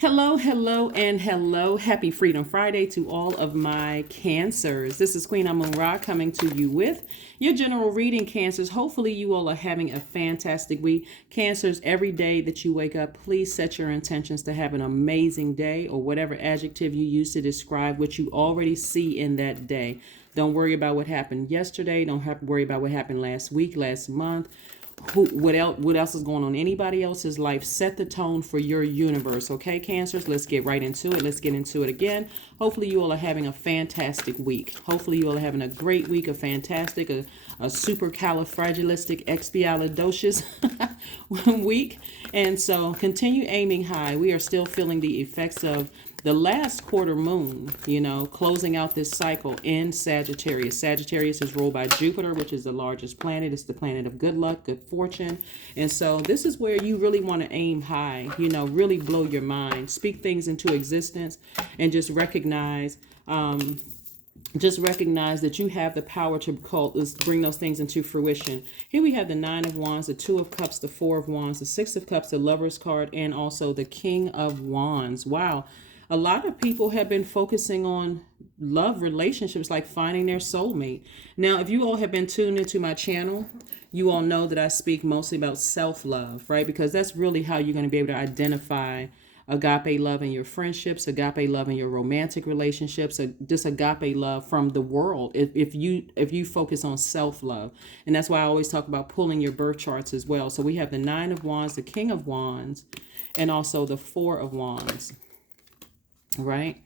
Hello, hello, and hello. Happy Freedom Friday to all of my Cancers. This is Queen Amun Ra coming to you with your general reading, Cancers. Hopefully, you all are having a fantastic week. Cancers, every day that you wake up, please set your intentions to have an amazing day, or whatever adjective you use to describe what you already see in that day. Don't worry about what happened yesterday. Don't have to worry about what happened last week, last month. What else is going on in anybody else's life. Set the tone for your universe. Okay, Cancers, let's get right into it. Let's get into it again. Hopefully you all are having a fantastic week. Hopefully you all are having a great week, a supercalifragilisticexpialidocious week. And so continue aiming high. We are still feeling the effects of the last quarter moon, closing out this cycle in Sagittarius. Sagittarius is ruled by Jupiter, which is the largest planet. It's the planet of good luck, good fortune. And so this is where you really want to aim high, really blow your mind, speak things into existence, and just recognize that you have the power to bring those things into fruition. Here we have the Nine of Wands, the Two of Cups, the Four of Wands, the Six of Cups, the Lover's card, and also the King of Wands. Wow. A lot of people have been focusing on love relationships, like finding their soulmate. Now, if you all have been tuned into my channel, you all know that I speak mostly about self-love, right? Because that's really how you're going to be able to identify agape love in your friendships, agape love in your romantic relationships, just agape love from the world. If you focus on self-love. And that's why I always talk about pulling your birth charts as well. So we have the Nine of Wands, the King of Wands, and also the Four of Wands. Right.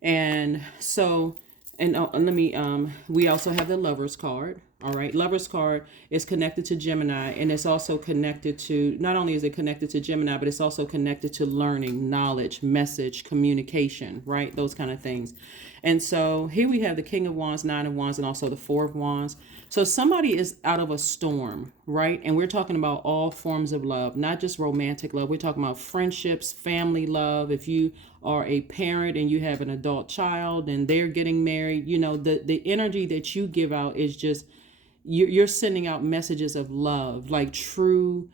And so, we also have the Lover's card. All right. Lover's card is connected to Gemini, and it's also connected to, not only is it connected to Gemini, but it's also connected to learning, knowledge, message, communication, right? Those kind of things. And so here we have the King of Wands, Nine of Wands, and also the Four of Wands. So somebody is out of a storm, right? And we're talking about all forms of love, not just romantic love. We're talking about friendships, family love. If you are a parent and you have an adult child and they're getting married, the energy that you give out is just, you're sending out messages of love, like true,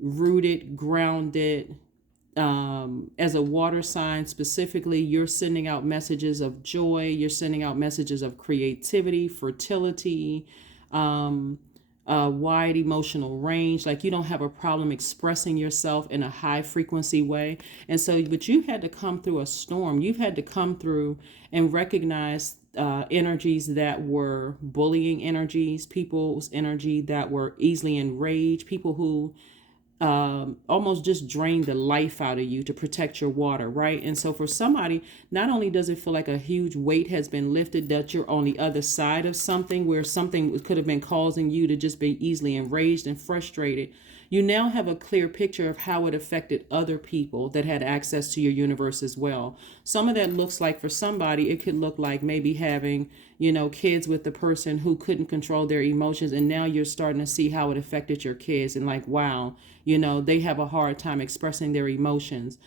rooted, grounded. As a water sign specifically, you're sending out messages of joy. You're sending out messages of creativity, fertility, wide emotional range. Like, you don't have a problem expressing yourself in a high frequency way. And so, but you had to come through a storm. You've had to come through and recognize energies that were bullying energies, people's energy that were easily enraged, people who almost just drain the life out of you to protect your water, right? And so for somebody, not only does it feel like a huge weight has been lifted, that you're on the other side of something where something could have been causing you to just be easily enraged and frustrated, you now have a clear picture of how it affected other people that had access to your universe as well. Some of that looks like, for somebody, it could look like maybe having, kids with the person who couldn't control their emotions. And now you're starting to see how it affected your kids, and like, wow, they have a hard time expressing their emotions.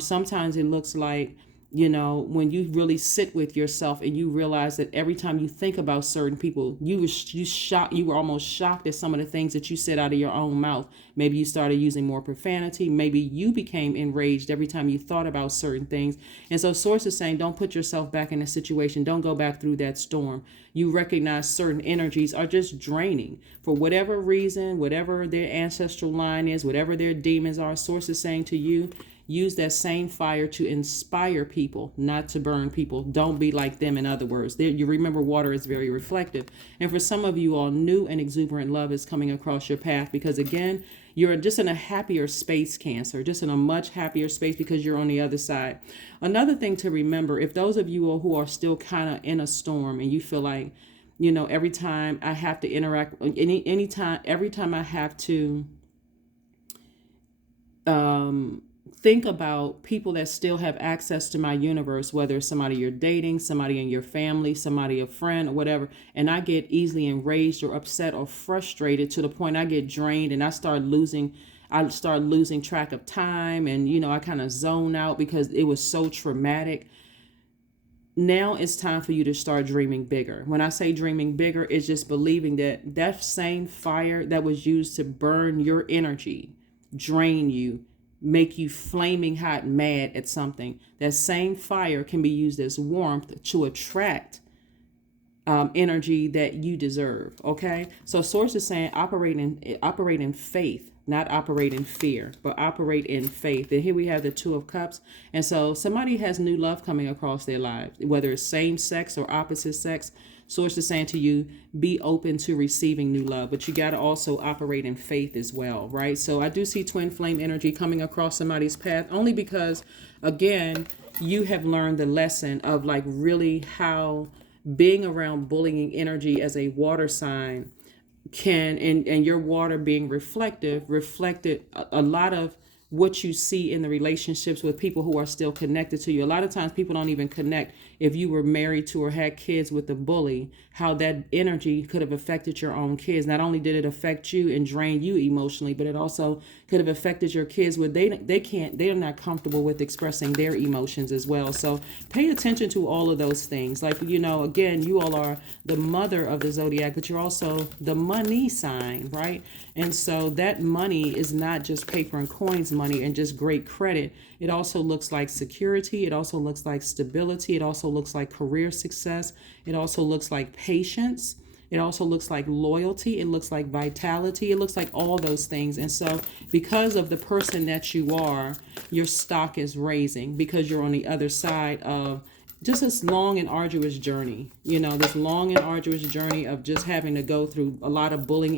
Sometimes it looks like, when you really sit with yourself and you realize that every time you think about certain people, you were almost shocked at some of the things that you said out of your own mouth. Maybe you started using more profanity. Maybe you became enraged every time you thought about certain things. And so Source is saying, don't put yourself back in a situation. Don't go back through that storm. You recognize certain energies are just draining for whatever reason, whatever their ancestral line is, whatever their demons are. Source is saying to you, use that same fire to inspire people, not to burn people. Don't be like them, in other words. You remember, water is very reflective. And for some of you all, new and exuberant love is coming across your path because, again, you're just in a happier space, Cancer, just in a much happier space because you're on the other side. Another thing to remember, if those of you all who are still kind of in a storm and you feel like, every time I have to interact, every time I have to, think about people that still have access to my universe, whether it's somebody you're dating, somebody in your family, somebody, a friend, or whatever, and I get easily enraged or upset or frustrated to the point I get drained and I start losing track of time, and I kind of zone out because it was so traumatic. Now it's time for you to start dreaming bigger. When I say dreaming bigger, it's just believing that that same fire that was used to burn your energy, drain you, make you flaming hot mad at something. That same fire can be used as warmth to attract energy that you deserve. Okay, so source is saying operate in faith, not operate in fear, but operate in faith. And here we have the Two of Cups, and so somebody has new love coming across their lives, whether it's same sex or opposite sex. Source is saying to you, be open to receiving new love, but you got to also operate in faith as well, right? So I do see twin flame energy coming across somebody's path, only because, again, you have learned the lesson of like really how being around bullying energy as a water sign can, and your water being reflected a lot of what you see in the relationships with people who are still connected to you. A lot of times people don't even connect if you were married to or had kids with a bully, how that energy could have affected your own kids. Not only did it affect you and drain you emotionally, but it also could have affected your kids where they're not comfortable with expressing their emotions as well. So pay attention to all of those things. Like, again, you all are the mother of the zodiac, but you're also the money sign, right? And so that money is not just paper and coins money and just great credit. It also looks like security. It also looks like stability. It also looks like career success. It also looks like patience. It also looks like loyalty. It looks like vitality. It looks like all those things. And so because of the person that you are, your stock is raising because you're on the other side of just this long and arduous journey, this long and arduous journey of just having to go through a lot of bullying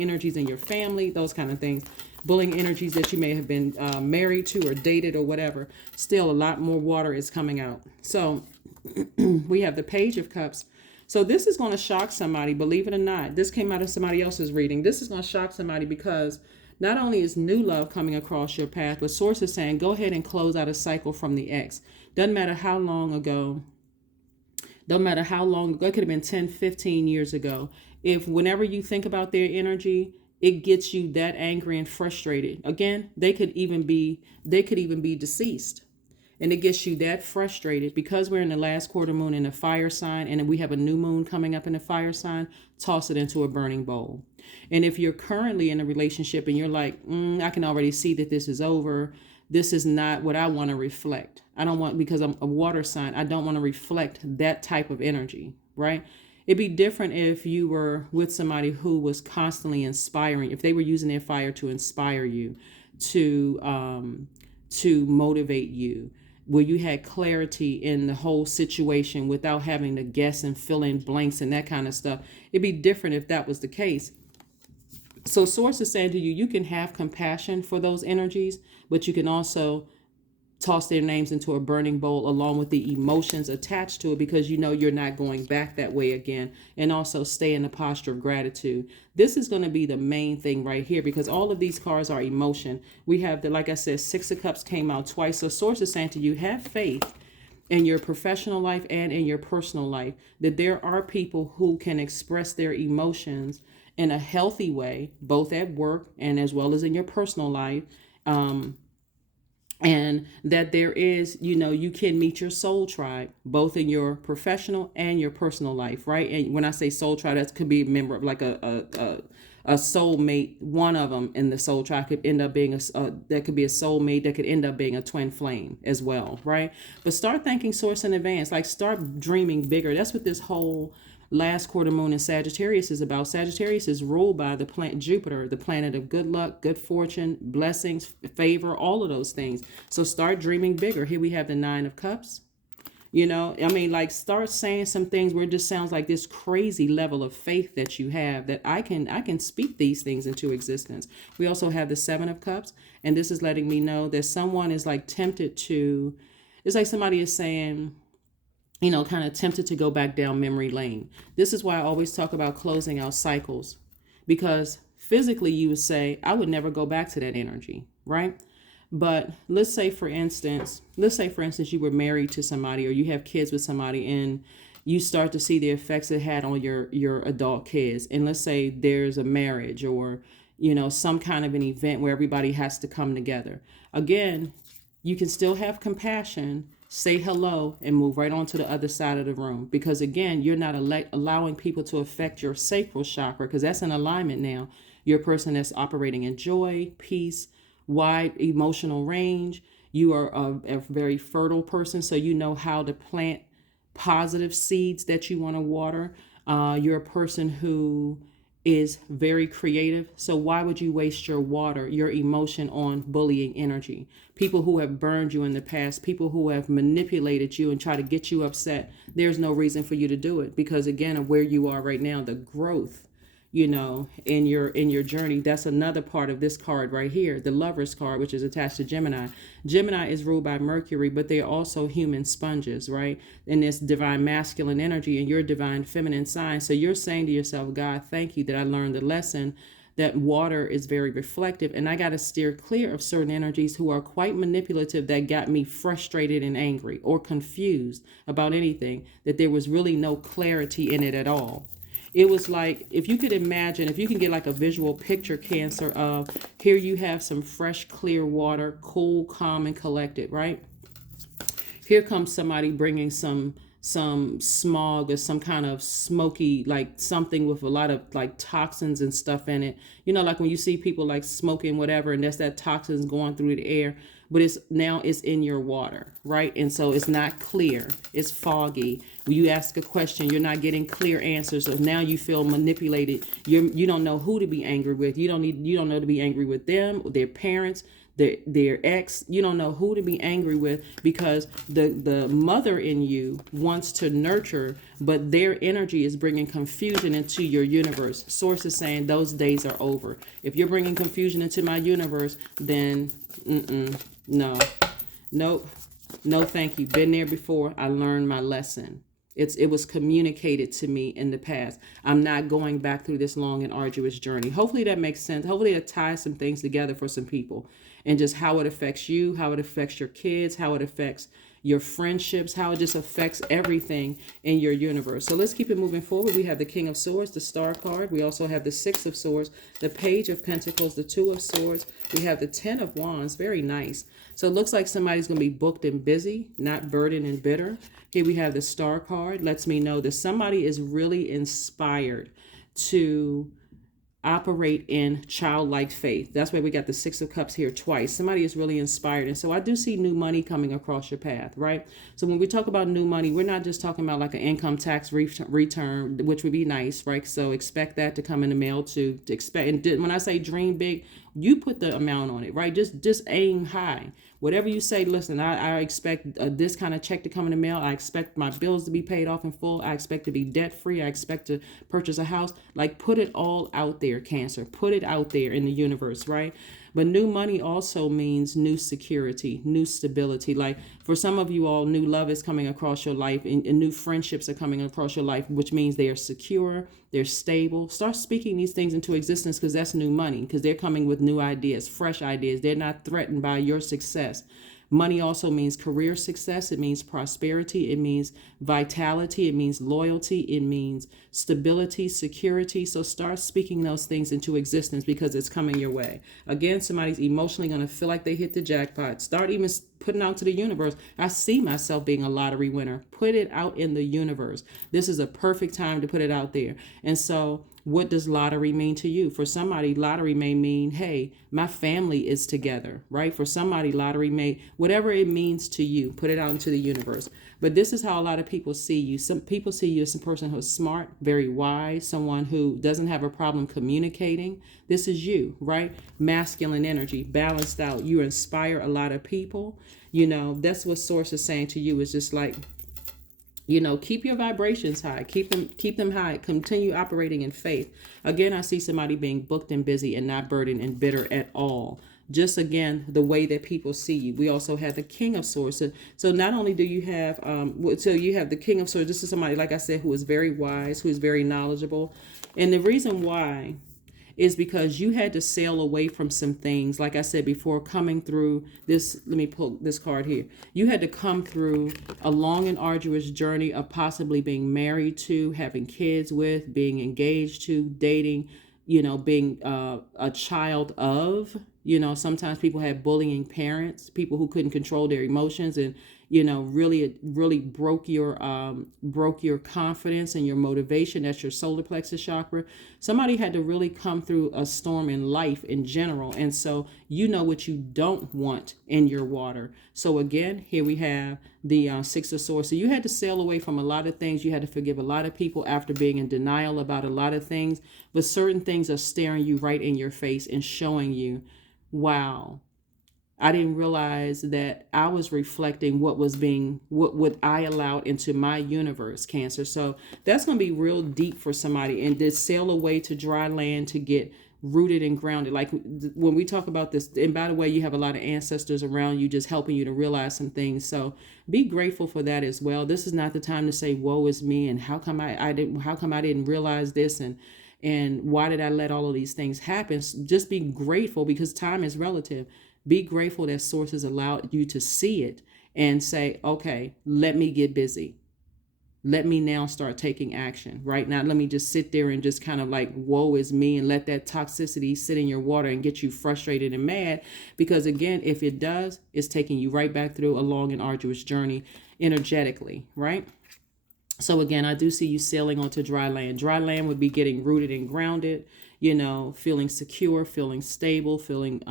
energies in your family, those kind of things, bullying energies that you may have been married to or dated or whatever. Still, a lot more water is coming out. So we have the Page of Cups. So this is going to shock somebody, believe it or not. This came out of somebody else's reading. This is going to shock somebody because not only is new love coming across your path, but source is saying, go ahead and close out a cycle from the ex. Doesn't matter how long ago. It could have been 10, 15 years ago. If whenever you think about their energy, it gets you that angry and frustrated. Again, they could even be deceased. And it gets you that frustrated because we're in the last quarter moon in a fire sign and we have a new moon coming up in a fire sign, toss it into a burning bowl. And if you're currently in a relationship and you're like, I can already see that this is over. This is not what I want to reflect. I don't want, because I'm a water sign, I don't want to reflect that type of energy, right? It'd be different if you were with somebody who was constantly inspiring, if they were using their fire to inspire you, to motivate you, where you had clarity in the whole situation without having to guess and fill in blanks and that kind of stuff. It'd be different if that was the case. So source is saying to you, you can have compassion for those energies, but you can also toss their names into a burning bowl along with the emotions attached to it, because you're not going back that way again. And also stay in the posture of gratitude. This is going to be the main thing right here, because all of these cards are emotion. We have like I said, Six of Cups came out twice. So source is saying to you, have faith in your professional life and in your personal life, that there are people who can express their emotions in a healthy way, both at work and as well as in your personal life. And that there is, you can meet your soul tribe, both in your professional and your personal life, right? And when I say soul tribe, that could be a member of like a soulmate. One of them in the soul tribe could end up being that could be a soulmate that could end up being a twin flame as well, right? But start thanking source in advance, like start dreaming bigger. That's what this whole last quarter moon in Sagittarius is about. Sagittarius is ruled by the planet Jupiter, the planet of good luck, good fortune, blessings, favor, all of those things. So start dreaming bigger. Here we have the Nine of Cups. Start saying some things where it just sounds like this crazy level of faith that you have, that I can speak these things into existence. We also have the Seven of Cups, and this is letting me know that someone is like tempted to, it's like somebody is saying, kind of tempted to go back down memory lane. This is why I always talk about closing out cycles, because physically you would say, I would never go back to that energy, right? But let's say for instance, you were married to somebody or you have kids with somebody and you start to see the effects it had on your adult kids. And let's say there's a marriage or, some kind of an event where everybody has to come together. Again, you can still have compassion, say hello, and move right on to the other side of the room. Because again, you're not allowing people to affect your sacral chakra, because that's in alignment now. You're a person that's operating in joy, peace, wide emotional range. You are a very fertile person, so you know how to plant positive seeds that you want to water. You're a person who is very creative. So why would you waste your water, your emotion on bullying energy? People who have burned you in the past, people who have manipulated you and try to get you upset. There's no reason for you to do it because again, of where you are right now, the growth, in your journey. That's another part of this card right here, the Lover's card, which is attached to Gemini. Gemini is ruled by Mercury, but they're also human sponges, right? In this divine masculine energy and your divine feminine sign. So you're saying to yourself, God, thank you that I learned the lesson that water is very reflective, and I got to steer clear of certain energies who are quite manipulative that got me frustrated and angry or confused about anything, that there was really no clarity in it at all. It was like, if you could imagine, if you can get like a visual picture, Cancer, of here you have some fresh, clear water, cool, calm, and collected, right? Here comes somebody bringing some smog or some kind of smoky, like something with a lot of like toxins and stuff in it. Like when you see people like smoking whatever, and that's that toxins going through the air, but it's in your water, right? And so it's not clear, it's foggy. When you ask a question, you're not getting clear answers. So now you feel manipulated. You don't know who to be angry with. You don't know to be angry with them, their parents, their ex. You don't know who to be angry with because the mother in you wants to nurture, but their energy is bringing confusion into your universe. Source is saying those days are over. If you're bringing confusion into my universe, then no, nope, no thank you. Been there before. I learned my lesson. It was communicated to me in the past. I'm not going back through this long and arduous journey. Hopefully that makes sense. Hopefully that ties some things together for some people, and just how it affects you, how it affects your kids, how it affects your friendships, how it just affects everything in your universe. So let's keep it moving forward. We have the King of Swords, the Star card. We also have the Six of Swords, the Page of Pentacles, the Two of Swords. We have the Ten of Wands. Very nice. So it looks like somebody's going to be booked and busy, not burdened and bitter. Here we have the Star card. Lets me know that somebody is really inspired to operate in childlike faith. That's why we got the Six of Cups here twice. Somebody is really inspired. And so I do see new money coming across your path, right? So when we talk about new money, we're not just talking about like an income tax return, which would be nice, right? So expect that to come in the mail to expect. And when I say dream big, you put the amount on it, right? Just aim high. Whatever you say, listen, I expect this kind of check to come in the mail. I expect my bills to be paid off in full. I expect to be debt free. I expect to purchase a house. Like, put it all out there, Cancer. Put it out there in the universe, right? But new money also means new security, new stability. Like for some of you all, new love is coming across your life, and new friendships are coming across your life, which means they are secure, they're stable. Start speaking these things into existence, because that's new money, because they're coming with new ideas, fresh ideas. They're not threatened by your success. Money also means career success. It means prosperity. It means vitality. It means loyalty. It means stability, security. So start speaking those things into existence, because it's coming your way. Again, somebody's emotionally going to feel like they hit the jackpot. Start even putting out to the universe, I see myself being a lottery winner. Put it out in the universe. This is a perfect time to put it out there. And so what does lottery mean to you? For somebody, lottery may mean, hey, my family is together, right? For somebody, lottery may, whatever it means to you, put it out into the universe. But this is how a lot of people see you. Some people see you as a person who's smart, very wise, someone who doesn't have a problem communicating. This is you, right? Masculine energy, balanced out. You inspire a lot of people. That's what Source is saying to you, is just like, keep your vibrations high, keep them high, continue operating in faith. Again, I see somebody being booked and busy and not burdened and bitter at all. Just again, the way that people see you. We also have the King of Swords. So not only do you have, so you have the King of Swords. This is somebody, like I said, who is very wise, who is very knowledgeable. And the reason why is because you had to sail away from some things. Like I said before, coming through this, let me pull this card here. You had to come through a long and arduous journey of possibly being married to, having kids with, being engaged to, dating, being a child of, sometimes people had bullying parents, people who couldn't control their emotions. And, really broke your confidence and your motivation. That's your solar plexus chakra. Somebody had to really come through a storm in life in general, and so you know what you don't want in your water. So again, here we have the Six of Swords. So you had to sail away from a lot of things. You had to forgive a lot of people after being in denial about a lot of things, but certain things are staring you right in your face and showing you, wow, I didn't realize that I was reflecting what I allowed into my universe, Cancer. So that's going to be real deep for somebody. And this sail away to dry land to get rooted and grounded. Like when we talk about this, and by the way, you have a lot of ancestors around you just helping you to realize some things. So be grateful for that as well. This is not the time to say, woe is me, and how come I didn't realize this, and why did I let all of these things happen? Just be grateful, because time is relative. Be grateful that sources allowed you to see it and say, okay, let me get busy. Let me now start taking action. Right now, let me just sit there and just kind of like, woe is me, and let that toxicity sit in your water and get you frustrated and mad. Because again, if it does, it's taking you right back through a long and arduous journey energetically, right? So again, I do see you sailing onto dry land. Dry land would be getting rooted and grounded, feeling secure, feeling stable, feeling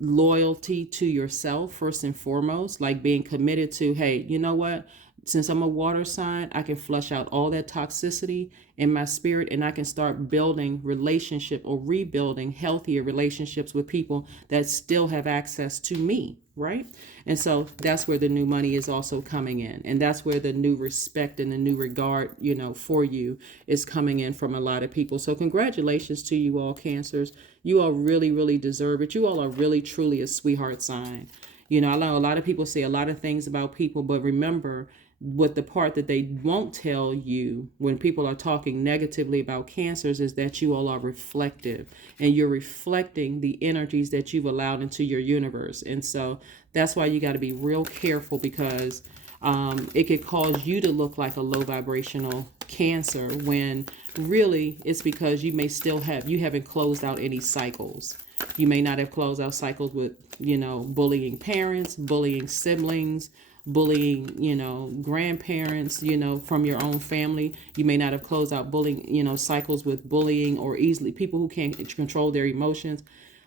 loyalty to yourself first and foremost, like being committed to, hey, you know what? Since I'm a water sign, I can flush out all that toxicity in my spirit, and I can start building relationship or rebuilding healthier relationships with people that still have access to me, right? And so that's where the new money is also coming in. And that's where the new respect and the new regard, for you is coming in from a lot of people. So congratulations to you all, Cancers. You all really, really deserve it. You all are really, truly a sweetheart sign. I know a lot of people say a lot of things about people, but remember, what the part that they won't tell you when people are talking negatively about Cancers is that you all are reflective, and you're reflecting the energies that you've allowed into your universe. And so that's why you got to be real careful, because it could cause you to look like a low vibrational Cancer when really it's because you haven't closed out any cycles. You may not have closed out cycles with, bullying parents, bullying siblings, bullying, grandparents, from your own family. You may not have closed out bullying, cycles with bullying, or easily people who can't control their emotions,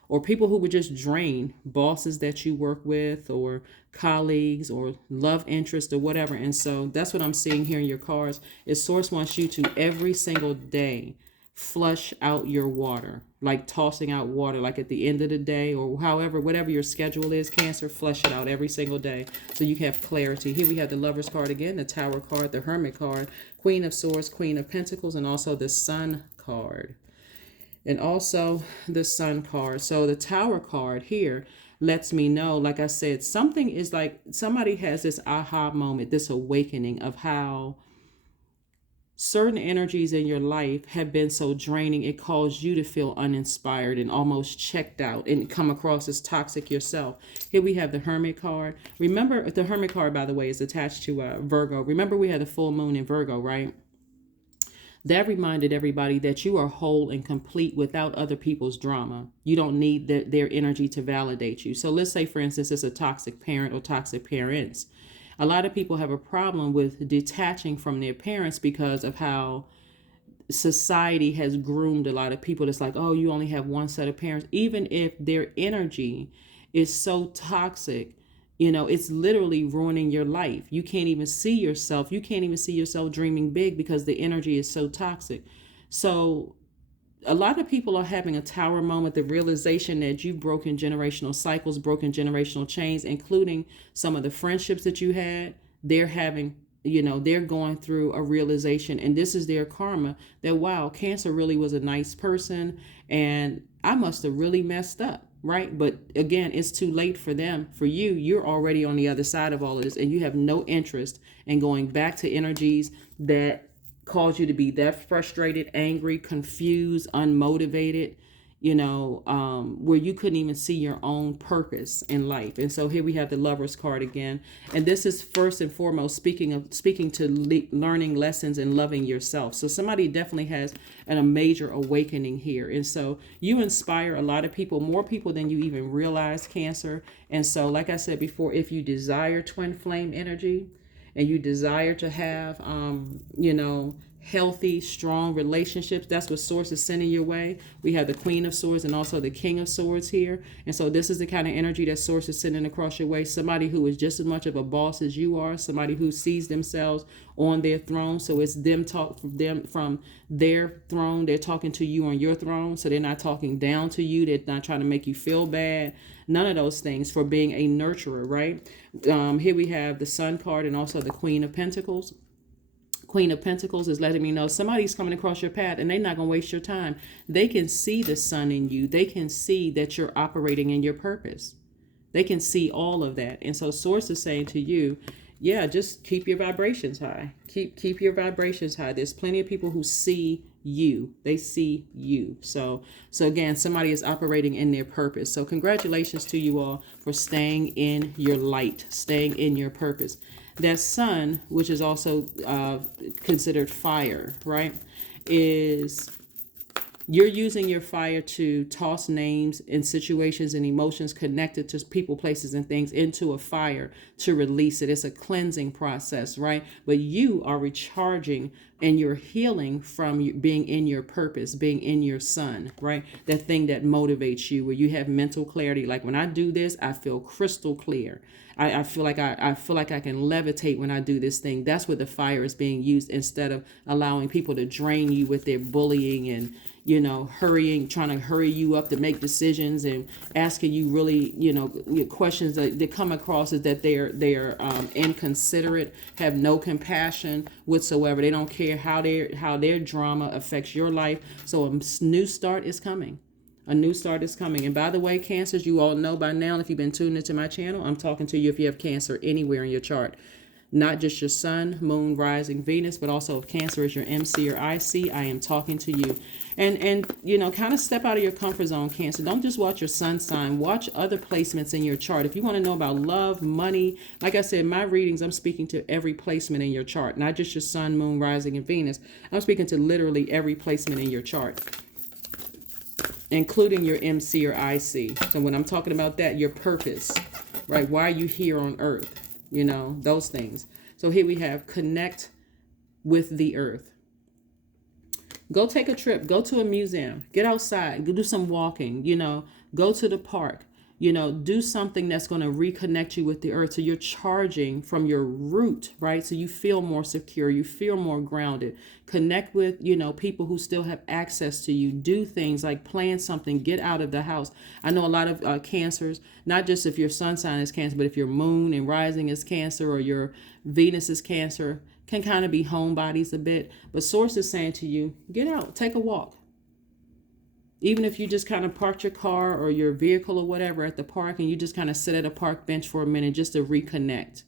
or people who would just drain, bosses that you work with, or colleagues, or love interest, or whatever. And so that's what I'm seeing here in your cards is Source wants you to every single day flush out your water, like tossing out water, like at the end of the day, or whatever your schedule is, Cancer, flush it out every single day so you have clarity. Here we have the Lover's card again, the Tower card, the Hermit card, Queen of Swords, Queen of Pentacles, and also the Sun card. And also the Sun card. So the Tower card here lets me know, like I said, something is like somebody has this aha moment, this awakening of how certain energies in your life have been so draining, it caused you to feel uninspired and almost checked out and come across as toxic yourself. Here we have the Hermit card. Remember, the Hermit card, by the way, is attached to Virgo. Remember, we had the full moon in Virgo, right? That reminded everybody that you are whole and complete without other people's drama. You don't need their energy to validate you. So let's say, for instance, it's a toxic parent or toxic parents. A lot of people have a problem with detaching from their parents because of how society has groomed a lot of people. It's like, oh, you only have one set of parents. Even if their energy is so toxic, it's literally ruining your life. You can't even see yourself. You can't even see yourself dreaming big because the energy is so toxic. So a lot of people are having a tower moment, the realization that you've broken generational cycles, broken generational chains, including some of the friendships that you had. They're having, they're going through a realization, and this is their karma that, wow, Cancer really was a nice person, and I must have really messed up, right? But again, it's too late for them. For you, you're already on the other side of all of this, and you have no interest in going back to energies that cause you to be that frustrated, angry, confused, unmotivated. where you couldn't even see your own purpose in life. And so here we have the Lover's card again. And this is first and foremost speaking to learning lessons and loving yourself. So somebody definitely has a major awakening here. And so you inspire a lot of people, more people than you even realize, Cancer. And so, like I said before, if you desire twin flame energy and you desire to have, healthy, strong relationships, that's what Source is sending your way. We have the Queen of Swords and also the King of Swords here. And so this is the kind of energy that Source is sending across your way. Somebody who is just as much of a boss as you are, somebody who sees themselves on their throne. So it's them from their throne. They're talking to you on your throne. So they're not talking down to you. They're not trying to make you feel bad. None of those things, for being a nurturer, right? Here we have the Sun card and also the Queen of Pentacles. Queen of Pentacles is letting me know somebody's coming across your path and they're not going to waste your time. They can see the sun in you. They can see that you're operating in your purpose. They can see all of that. And so Source is saying to you, yeah, just keep your vibrations high. Keep your vibrations high. There's plenty of people who see you. They see you. So again, somebody is operating in their purpose. So congratulations to you all for staying in your light, staying in your purpose. That sun, which is also considered fire, right, is you're using your fire to toss names and situations and emotions connected to people, places, and things into a fire to release it. It's a cleansing process, right? But you are recharging and you're healing from being in your purpose, being in your sun, right? That thing that motivates you, where you have mental clarity. Like when I do this, I feel crystal clear. I feel like I feel like I can levitate when I do this thing. That's where the fire is being used, instead of allowing people to drain you with their bullying and, trying to hurry you up to make decisions and asking you really, questions that come across as that they're inconsiderate, have no compassion whatsoever. They don't care how their drama affects your life. So a new start is coming. A new start is coming. And by the way, Cancers, you all know by now, if you've been tuned into my channel, I'm talking to you if you have Cancer anywhere in your chart. Not just your sun, moon, rising, Venus, but also if Cancer is your MC or IC, I am talking to you. And kind of step out of your comfort zone, Cancer. Don't just watch your sun sign. Watch other placements in your chart. If you want to know about love, money, like I said, my readings, I'm speaking to every placement in your chart, not just your sun, moon, rising, and Venus. I'm speaking to literally every placement in your chart, including your MC or IC. So when I'm talking about that, your purpose, right? Why are you here on earth? Those things. So here we have connect with the earth. Go take a trip, go to a museum, get outside, go do some walking, go to the park, do something that's going to reconnect you with the earth. So you're charging from your root, right? So you feel more secure, you feel more grounded. Connect with, people who still have access to you. Do things like plan something, get out of the house. I know a lot of Cancers, not just if your sun sign is Cancer, but if your moon and rising is Cancer or your Venus is Cancer, can kind of be homebodies a bit. But Source is saying to you, get out, take a walk. Even if you just kind of parked your car or your vehicle or whatever at the park and you just kind of sit at a park bench for a minute just to reconnect,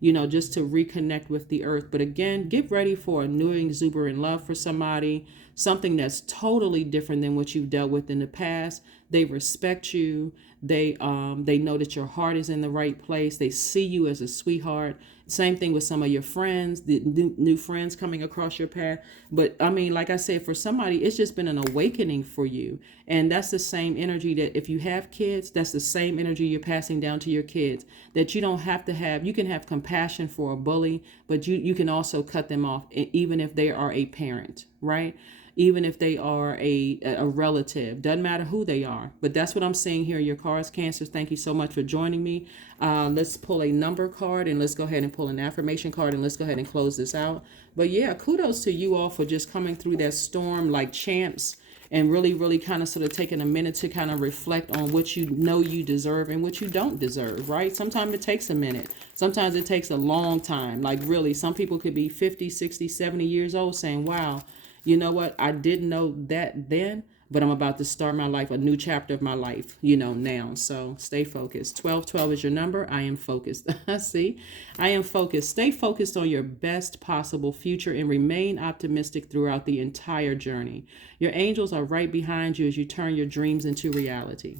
just to reconnect with the earth. But again, get ready for a new exuberant love for somebody, something that's totally different than what you've dealt with in the past. They respect you. They know that your heart is in the right place. They see you as a sweetheart. Same thing with some of your friends, the new friends coming across your path. But I mean, like I said, for somebody, it's just been an awakening for you. And that's the same energy that if you have kids, that's the same energy you're passing down to your kids, that you don't have to have. You can have compassion for a bully, but you can also cut them off, even if they are a parent, right? Even if they are a relative, doesn't matter who they are. But that's what I'm seeing here. Your cards, Cancers, thank you so much for joining me. Let's pull a number card and let's go ahead and pull an affirmation card and let's go ahead and close this out. But yeah, kudos to you all for just coming through that storm like champs and really, really kind of sort of taking a minute to kind of reflect on what you know you deserve and what you don't deserve, right? Sometimes it takes a minute. Sometimes it takes a long time. Like really, some people could be 50, 60, 70 years old saying, wow, you know what? I didn't know that then, but I'm about to start my life, a new chapter of my life, now. So stay focused. 1212 is your number. I am focused. See, I am focused. Stay focused on your best possible future and remain optimistic throughout the entire journey. Your angels are right behind you as you turn your dreams into reality.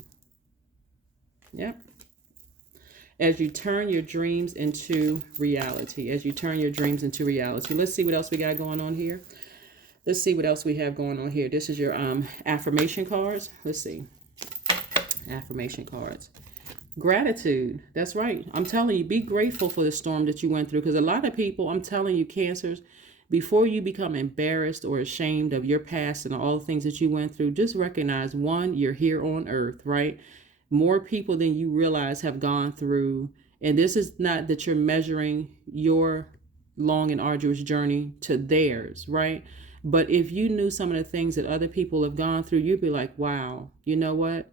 Yep. As you turn your dreams into reality. As you turn your dreams into reality. Let's see what else we got going on here. Let's see what else we have going on here. This is your affirmation cards. Let's see. Affirmation cards. Gratitude. That's right. I'm telling you, be grateful for the storm that you went through. Because a lot of people, I'm telling you, Cancers, before you become embarrassed or ashamed of your past and all the things that you went through, just recognize, one, you're here on earth, right? More people than you realize have gone through. And this is not that you're measuring your long and arduous journey to theirs, right? But if you knew some of the things that other people have gone through, you'd be like, wow, you know what?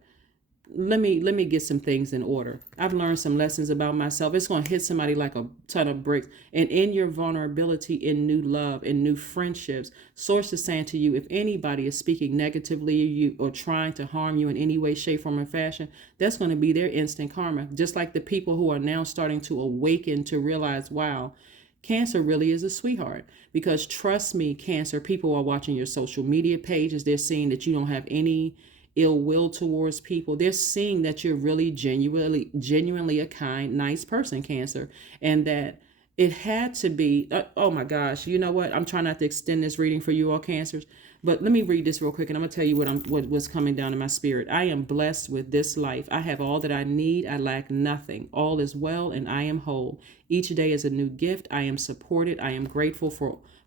Let me get some things in order. I've learned some lessons about myself. It's going to hit somebody like a ton of bricks. And in your vulnerability, in new love, in new friendships, Source is saying to you, if anybody is speaking negatively of you or trying to harm you in any way, shape, form, or fashion, that's going to be their instant karma. Just like the people who are now starting to awaken to realize, wow, Cancer really is a sweetheart. Because trust me, Cancer, people are watching your social media pages. They're seeing that you don't have any ill will towards people. They're seeing that you're really genuinely a kind, nice person, Cancer. And that it had to be, oh my gosh, you know what? I'm trying not to extend this reading for you all, Cancers. But let me read this real quick and I'm going to tell you what was coming down in my spirit. I am blessed with this life. I have all that I need. I lack nothing. All is well and I am whole. Each day is a new gift. I am supported. I am grateful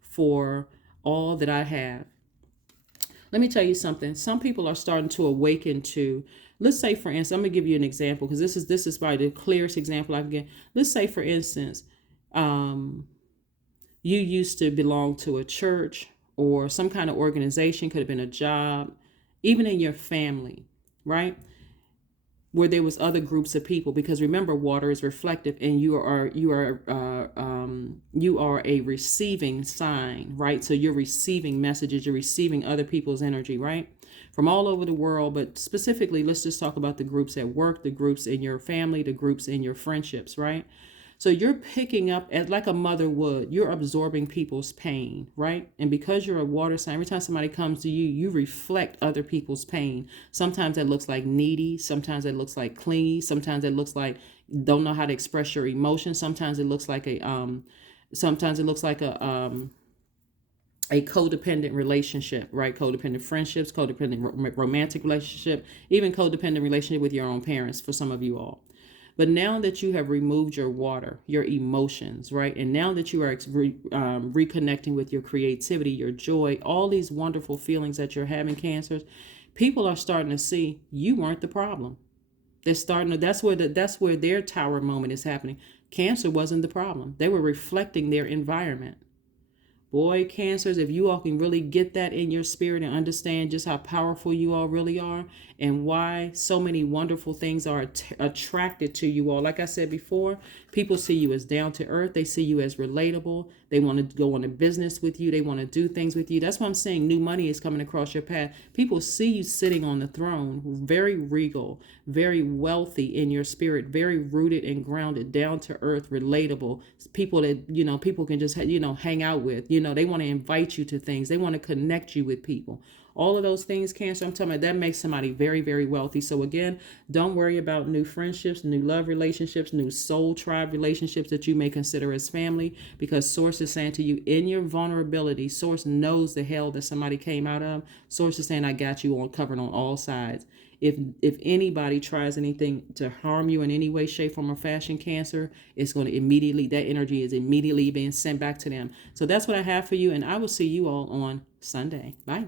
for all that I have. Let me tell you something. Some people are starting to awaken to, let's say for instance, I'm going to give you an example because this is probably the clearest example I can get. Let's say for instance, you used to belong to a church or some kind of organization, could have been a job, even in your family, right? Where there was other groups of people, because remember, water is reflective, and you are a receiving sign, right? So you're receiving messages, you're receiving other people's energy, right? From all over the world, but specifically, let's just talk about the groups at work, the groups in your family, the groups in your friendships, right? So you're picking up, as like a mother would, you're absorbing people's pain, right? And because you're a water sign, every time somebody comes to you, you reflect other people's pain. Sometimes that looks like needy. Sometimes it looks like clingy. Sometimes it looks like don't know how to express your emotions. Sometimes it looks like a codependent relationship, right? Codependent friendships, codependent romantic relationship, even codependent relationship with your own parents for some of you all. But now that you have removed your water, your emotions, right? And now that you are reconnecting with your creativity, your joy, all these wonderful feelings that you're having, Cancers, people are starting to see you weren't the problem. They're starting to, that's where their tower moment is happening. Cancer wasn't the problem. They were reflecting their environment. Boy, Cancers, if you all can really get that in your spirit and understand just how powerful you all really are and why so many wonderful things are attracted to you all. Like I said before, people see you as down to earth. They see you as relatable. They want to go on a business with you. They want to do things with you. That's why I'm saying new money is coming across your path. People see you sitting on the throne, very regal, very wealthy in your spirit, very rooted and grounded, down to earth, relatable. People that, people can just, hang out with. They want to invite you to things. They want to connect you with people. All of those things, Cancer, I'm talking about, that makes somebody very, very wealthy. So again, don't worry about new friendships, new love relationships, new soul tribe relationships that you may consider as family, because Source is saying to you, in your vulnerability, Source knows the hell that somebody came out of. Source is saying, I got you on covered on all sides. If anybody tries anything to harm you in any way, shape, form, or fashion, Cancer, it's going to immediately, that energy is immediately being sent back to them. So that's what I have for you, and I will see you all on Sunday. Bye.